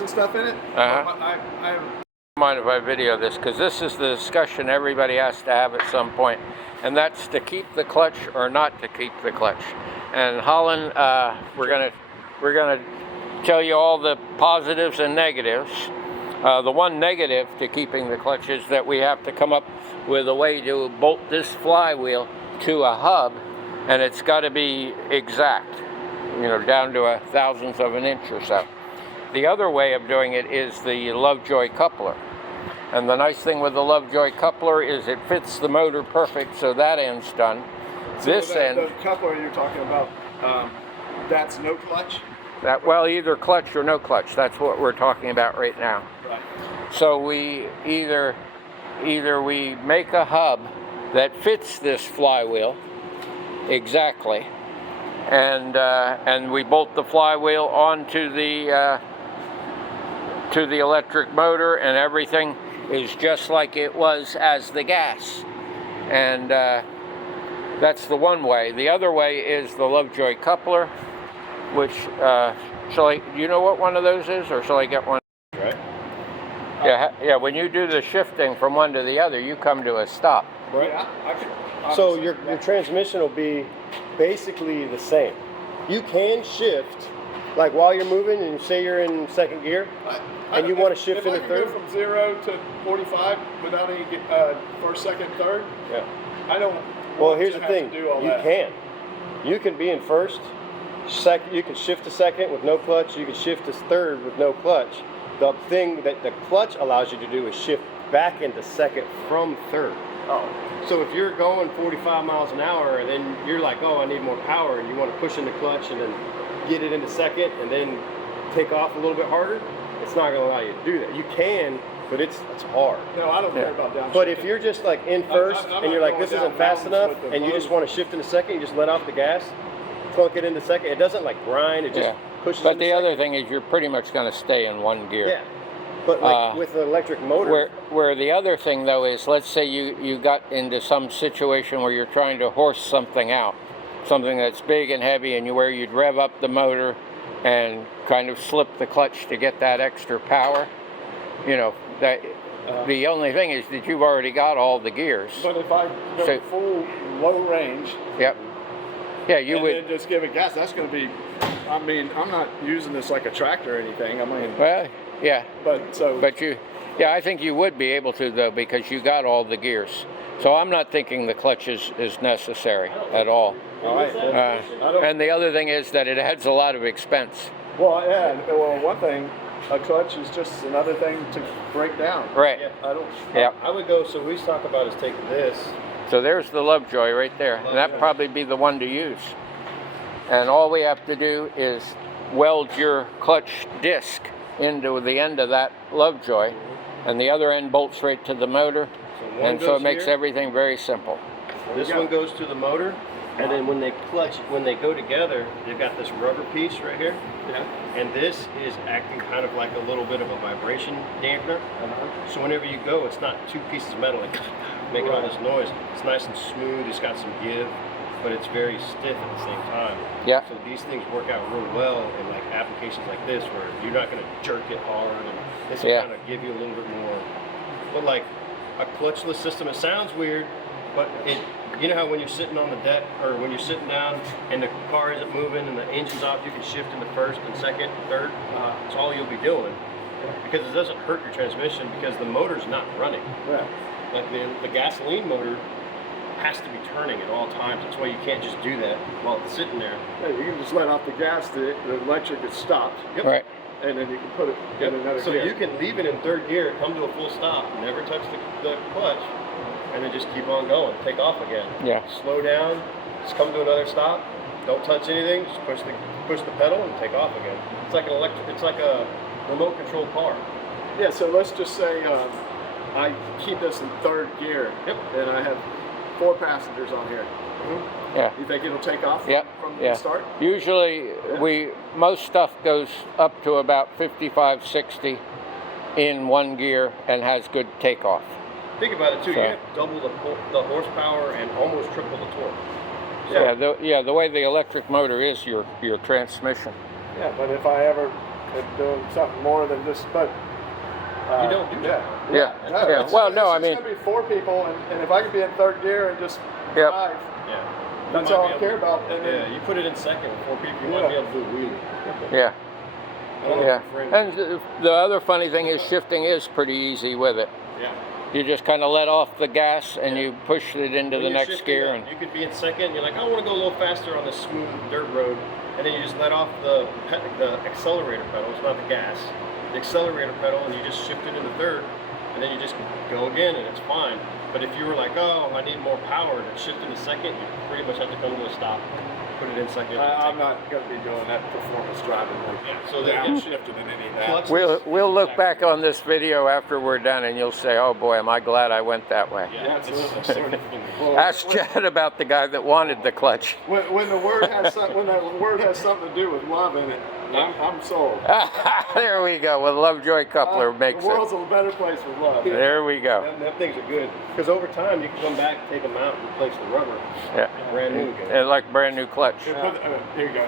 and stuff in it. I mind if I video this, because this is the discussion everybody has to have at some point, and that's to keep the clutch or not to keep the clutch. And Holland, we're gonna tell you all the positives and negatives. The one negative to keeping the clutch is that we have to come up with a way to bolt this flywheel to a hub, and it's got to be exact, you know, down to a thousandth of an inch or so. The other way of doing it is the Lovejoy coupler. And the nice thing with the Lovejoy coupler is it fits the motor perfect, so that end's done. So this end... The coupler you're talking about, that's no clutch? Well, either clutch or no clutch. That's what we're talking about right now. Right. So we either we make a hub that fits this flywheel exactly, and we bolt the flywheel onto the electric motor, and everything is just like it was as the gas. And that's the one way. The other way is the Lovejoy coupler, which, do you know what one of those is, or shall I get one? Right. Yeah, when you do the shifting from one to the other, you come to a stop. Right. Yeah, so your transmission will be basically the same. You can shift, like while you're moving, and say you're in second gear, and you want to shift into third. If I can go from 0 to 45 without any first, second, third, yeah. I don't. Well, here's the thing: you can be in first, second. You can shift to second with no clutch. You can shift to third with no clutch. The thing that the clutch allows you to do is shift back into second from third. Oh. So if you're going 45 miles an hour and then you're like, oh, I need more power, and you want to push in the clutch and then get it into second and then take off a little bit harder, it's not going to allow you to do that. You can, but it's hard. No, I don't care about downshifting. But if you're just like in first and you're like, this isn't fast enough, and you just want to shift into second, you just let off the gas, plunk it into second. It doesn't like grind, it just pushes. But the other thing is you're pretty much going to stay in one gear. Yeah. But like with the electric motor. Where the other thing though is, let's say you got into some situation where you're trying to horse something out, something that's big and heavy, and where you'd rev up the motor and kind of slip the clutch to get that extra power. You know, that the only thing is that you've already got all the gears. But if I go full low range, yep. Yeah, you would. And then just give it gas. That's going to be. I mean, I'm not using this like a tractor or anything. I mean. Well, yeah. But you, yeah, I think you would be able to though, because you got all the gears. So I'm not thinking the clutch is necessary at all. All right. And the other thing is that it adds a lot of expense. Well, yeah. Well, one thing, a clutch is just another thing to break down. Right. Yeah. I would go. So we talk about is taking this. So there's the Lovejoy right there, and that'd probably be the one to use. And all we have to do is weld your clutch disc into the end of that Lovejoy, and the other end bolts right to the motor, and so it makes everything very simple. This one goes to the motor, and then when they go together, they've got this rubber piece right here, and this is acting kind of like a little bit of a vibration dampener. So whenever you go, it's not two pieces of metal like making all this noise. It's nice and smooth. It's got some give, but it's very stiff at the same time. Yeah. So these things work out real well in like applications like this, where you're not going to jerk it hard, and this will kind of give you a little bit more. But like a clutchless system, it sounds weird, but you know how when you're sitting on the deck or when you're sitting down and the car isn't moving and the engine's off, you can shift into first and second and third. That's all you'll be doing, because it doesn't hurt your transmission because the motor's not running. Yeah. Like the gasoline motor has to be turning at all times. That's why you can't just do that while it's sitting there. Yeah, you can just let off the gas, the electric is stopped. Yep. Right. And then you can put it in another so gear. You can leave it in third gear, come to a full stop, never touch the clutch, and then just keep on going, take off again. Yeah. Slow down, just come to another stop, don't touch anything, just push the pedal and take off again. It's like a remote control car. Yeah, so let's just say I keep this in third gear, and I have 4 passengers on here. Yeah. You think it'll take off from the start? Usually, most stuff goes up to about 55, 60 in one gear and has good takeoff. Think about it too. You have double the horsepower and almost triple the torque. Yeah. The way the electric motor is your transmission. Yeah, but if I ever and doing something more than just, but. You don't do that. Yeah. No, Yeah. it's- Well, no, I it's mean, gonna be 4 people, and if I could be in third gear and just Yep. drive, Yeah. that's You might all be I able care to- about. And Yeah, then, you put it in second with 4 people, you Yeah. might be able to do a wheelie. yeah. I don't know Yeah. if your friend- And the other funny thing is shifting is pretty easy with it. yeah. You just kind of let off the gas and you push it into When the you're next shifting gear. up, And you could be in second. You're like, I want to go a little faster on this smooth dirt road, and then you just let off the accelerator pedal. It's not the gas, the accelerator pedal, and you just shift it into third, and then you just go again, and it's fine. But if you were like, oh, I need more power, and shift into second, you pretty much have to come to a stop, put it in second. I'm not going to be doing that performance driving. So then Downshifting and any of that. clutch- we'll look back on this video after we're done and you'll say, oh boy, am I glad I went that way. Yeah, Yeah, it's absolutely. sort of- Well, Ask Chad about the guy that wanted the clutch. when the word has when that word has something to do with love in it, I'm sold. There we go. Well, Lovejoy Coupler makes The world's it. a better place with love. There we go. Them things are good because over time you can come back, take them out, replace the rubber, Yeah. brand new again. And like brand new clutch. Here you go.